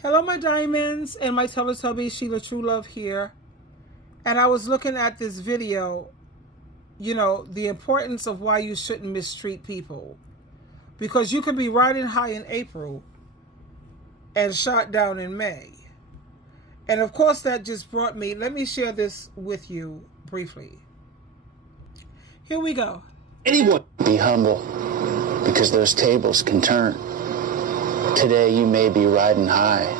Hello, my diamonds and my Teletubbies. Sheila True Love here. And I was looking at this video, the importance of why you shouldn't mistreat people. Because you could be riding high in April and shot down in May. And of course, that just brought me, let me share this with you briefly. Here we go. Anyone. Be humble, because those tables can turn. Today you may be riding high,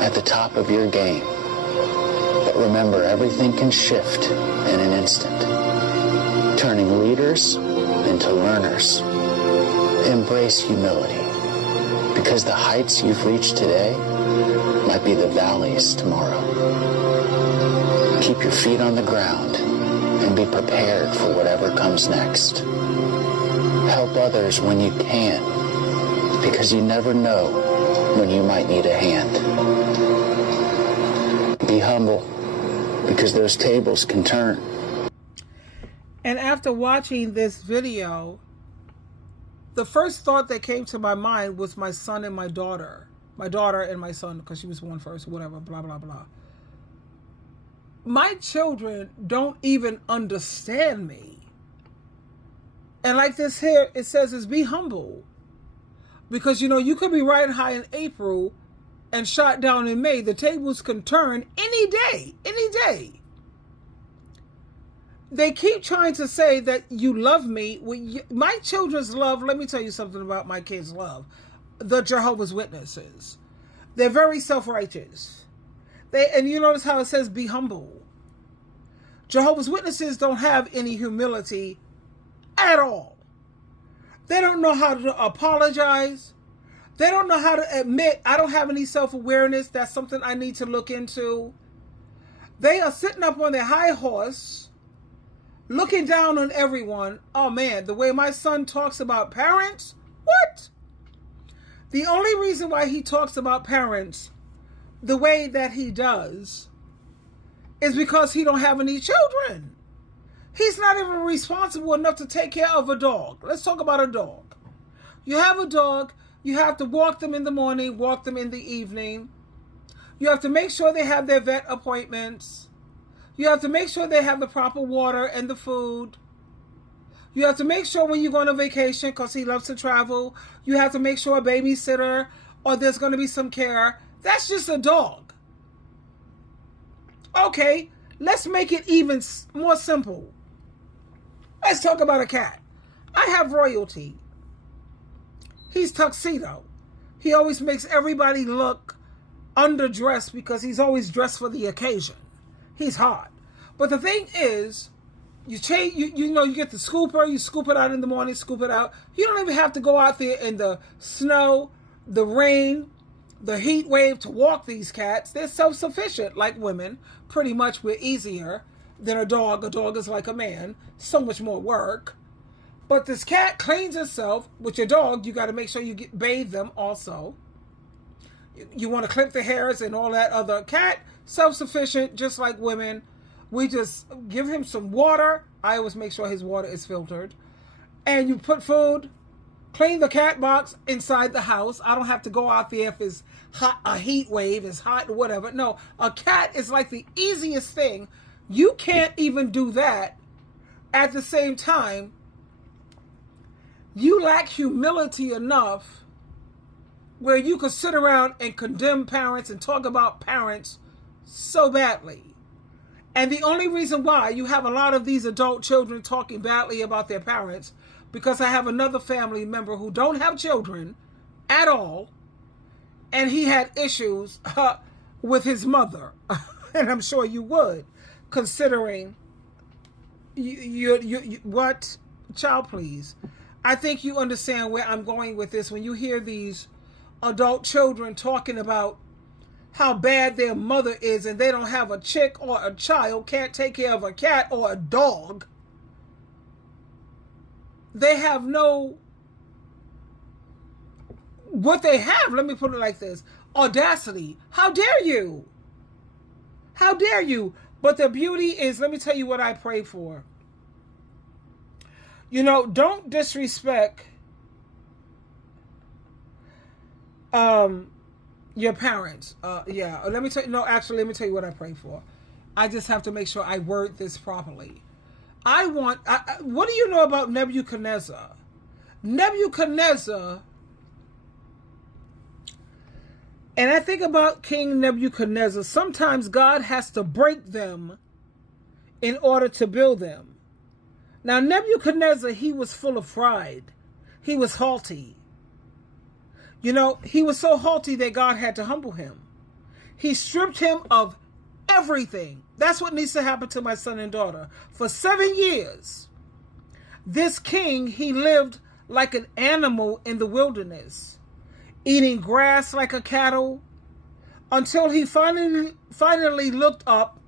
at the top of your game. But remember, everything can shift in an instant, turning leaders into learners. Embrace humility, because the heights you've reached today might be the valleys tomorrow. Keep your feet on the ground and be prepared for whatever comes next. Help others when you can, because you never know when you might need a hand. Be humble, because those tables can turn. And after watching this video, the first thought that came to my mind was my son and my daughter. My daughter and my son, because she was born first, whatever, blah, blah, blah. My children don't even understand me. And like this here, it says is be humble. Because, you could be riding high in April and shot down in May. The tables can turn any day, any day. They keep trying to say that you love me. My children's love, let me tell you something about my kids' love. The Jehovah's Witnesses. They're very self-righteous. And you notice how it says be humble. Jehovah's Witnesses don't have any humility at all. They don't know how to apologize. They don't know how to admit, I don't have any self-awareness. That's something I need to look into. They are sitting up on their high horse, looking down on everyone. Oh man, the way my son talks about parents, what? The only reason why he talks about parents the way that he does is because he don't have any children. He's not even responsible enough to take care of a dog. Let's talk about a dog. You have a dog, you have to walk them in the morning, walk them in the evening. You have to make sure they have their vet appointments. You have to make sure they have the proper water and the food. You have to make sure when you go on a vacation, because he loves to travel, you have to make sure a babysitter or there's going to be some care. That's just a dog. Okay, let's make it even more simple. Let's talk about a cat. I have Royalty. He's tuxedo. He always makes everybody look underdressed because he's always dressed for the occasion. He's hot. But the thing is, you change. You get the scooper. You scoop it out in the morning. Scoop it out. You don't even have to go out there in the snow, the rain, the heat wave to walk these cats. They're self-sufficient, like women. Pretty much, we're easier than a dog. A dog is like a man. So much more work. But this cat cleans itself. With your dog, you got to make sure you bathe them also. You want to clip the hairs and all that other. Cat, self-sufficient, just like women. We just give him some water. I always make sure his water is filtered. And you put food, clean the cat box inside the house. I don't have to go out there if it's hot, a heat wave, it's hot, whatever. No, a cat is like the easiest thing. You can't even do that. At the same time, you lack humility enough where you could sit around and condemn parents and talk about parents so badly. And the only reason why you have a lot of these adult children talking badly about their parents, because I have another family member who don't have children at all, and he had issues with his mother. And I'm sure you would, considering you what? Child, please. I think you understand where I'm going with this when you hear these adult children talking about how bad their mother is and they don't have a chick or a child, can't take care of a cat or a dog. They have no, what they have, let me put it like this, audacity. How dare you? How dare you? But the beauty is, let me tell you what I pray for. Don't disrespect Your parents. Yeah. Let me tell you. No, actually, let me tell you what I pray for. I just have to make sure I word this properly. What do you know about Nebuchadnezzar? Nebuchadnezzar, and I think about King Nebuchadnezzar, sometimes God has to break them in order to build them. Now, Nebuchadnezzar, he was full of pride. He was haughty. You know, he was so haughty that God had to humble him. He stripped him of everything. That's what needs to happen to my son and daughter. For 7 years, this king, he lived like an animal in the wilderness, eating grass like a cattle, until he finally looked up,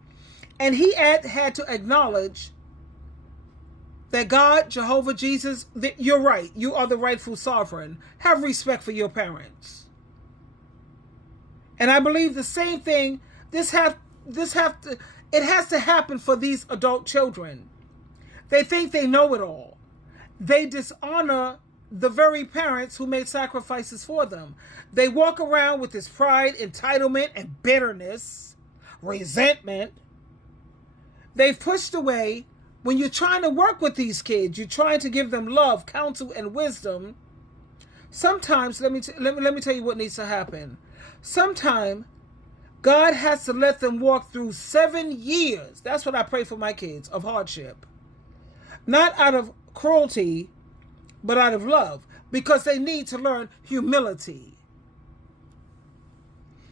and he had to acknowledge that God, Jehovah, Jesus, you're right. You are the rightful sovereign. Have respect for your parents. And I believe the same thing. It has to happen for these adult children. They think they know it all. They dishonor the very parents who made sacrifices for them. They walk around with this pride, entitlement, and bitterness, resentment. They've pushed away. When you're trying to work with these kids, you're trying to give them love, counsel, and wisdom. Sometimes, let me tell you what needs to happen. Sometimes, God has to let them walk through 7 years. That's what I pray for my kids, of hardship. Not out of cruelty, but out of love. Because they need to learn humility.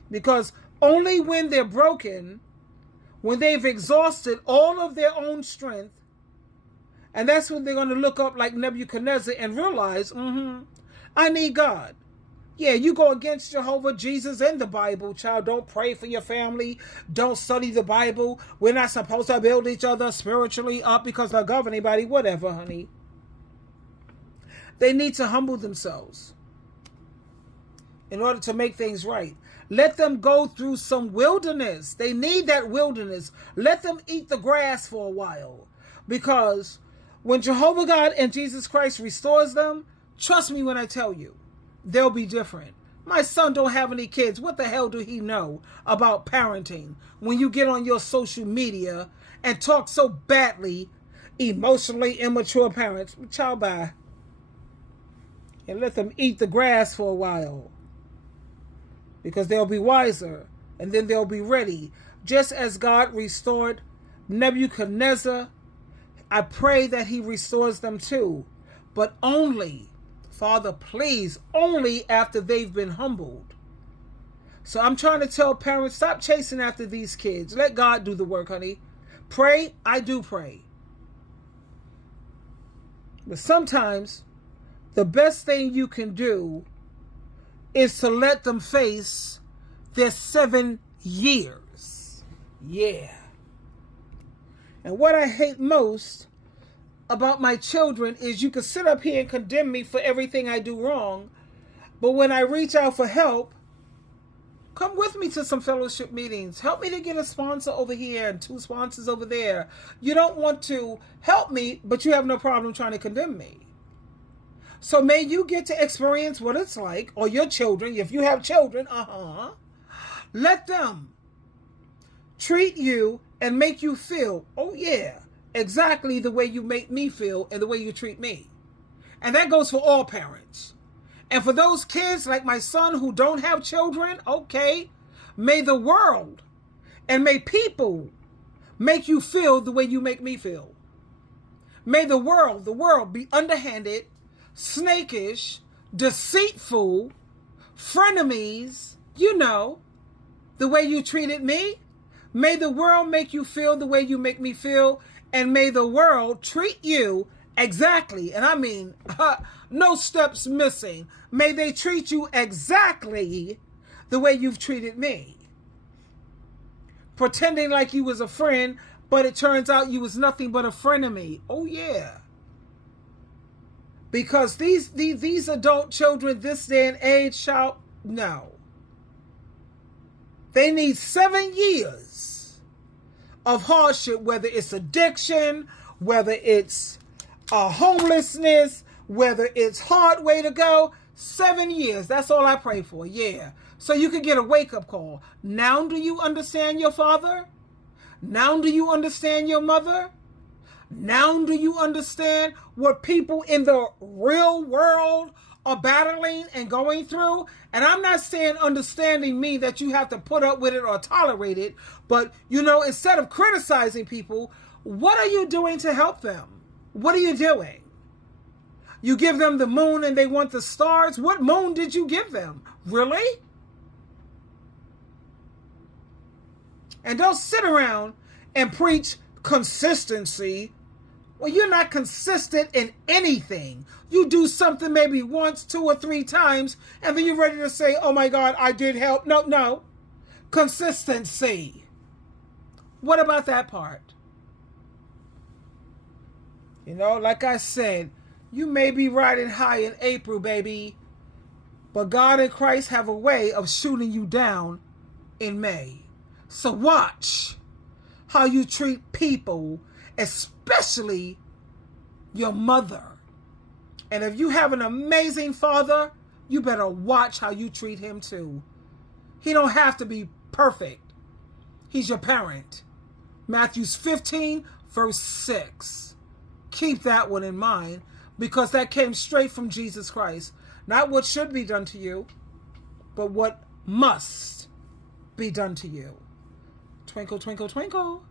Because only when they're broken, when they've exhausted all of their own strength, and that's when they're going to look up like Nebuchadnezzar and realize, I need God. Yeah, you go against Jehovah, Jesus, and the Bible, child. Don't pray for your family. Don't study the Bible. We're not supposed to build each other spiritually up because they'll govern anybody. Whatever, honey. They need to humble themselves in order to make things right. Let them go through some wilderness. They need that wilderness. Let them eat the grass for a while. Because when Jehovah God and Jesus Christ restores them, trust me when I tell you, they'll be different. My son don't have any kids. What the hell do he know about parenting? When you get on your social media and talk so badly, emotionally immature parents, child, bye. And let them eat the grass for a while. Because they'll be wiser, and then they'll be ready. Just as God restored Nebuchadnezzar, I pray that he restores them too. But only, Father, please, only after they've been humbled. So I'm trying to tell parents, stop chasing after these kids. Let God do the work, honey. Pray, I do pray. But sometimes, the best thing you can do is to let them face their 7 years. Yeah. And what I hate most about my children is you can sit up here and condemn me for everything I do wrong, but when I reach out for help, come with me to some fellowship meetings. Help me to get a sponsor over here and 2 sponsors over there. You don't want to help me, but you have no problem trying to condemn me. So may you get to experience what it's like, or your children, if you have children, let them treat you and make you feel, oh yeah, exactly the way you make me feel and the way you treat me. And that goes for all parents. And for those kids like my son who don't have children, okay, may the world and may people make you feel the way you make me feel. May the world be underhanded, snakish, deceitful, frenemies, you know, the way you treated me. May the world make you feel the way you make me feel, and may the world treat you exactly, and I mean, no steps missing. May they treat you exactly the way you've treated me. Pretending like you was a friend, but it turns out you was nothing but a frenemy. Oh yeah. Because these adult children this day and age shout, no. They need 7 years of hardship, whether it's addiction, whether it's homelessness, whether it's hard way to go. 7 years. That's all I pray for. Yeah. So you can get a wake-up call. Now do you understand your father? Now do you understand your mother? Now do you understand what people in the real world are battling and going through? And I'm not saying understanding mean that you have to put up with it or tolerate it. But, instead of criticizing people, what are you doing to help them? What are you doing? You give them the moon and they want the stars. What moon did you give them? Really? And don't sit around and preach consistency. Well, you're not consistent in anything. You do something maybe once, 2 or 3 times, and then you're ready to say, oh my God, I did help. No. Consistency. What about that part? Like I said, you may be riding high in April, baby, but God and Christ have a way of shooting you down in May. So watch how you treat people, especially your mother. And if you have an amazing father, you better watch how you treat him too. He don't have to be perfect. He's your parent. Matthew 15, verse 6. Keep that one in mind, because that came straight from Jesus Christ. Not what should be done to you, but what must be done to you. Twinkle, twinkle, twinkle.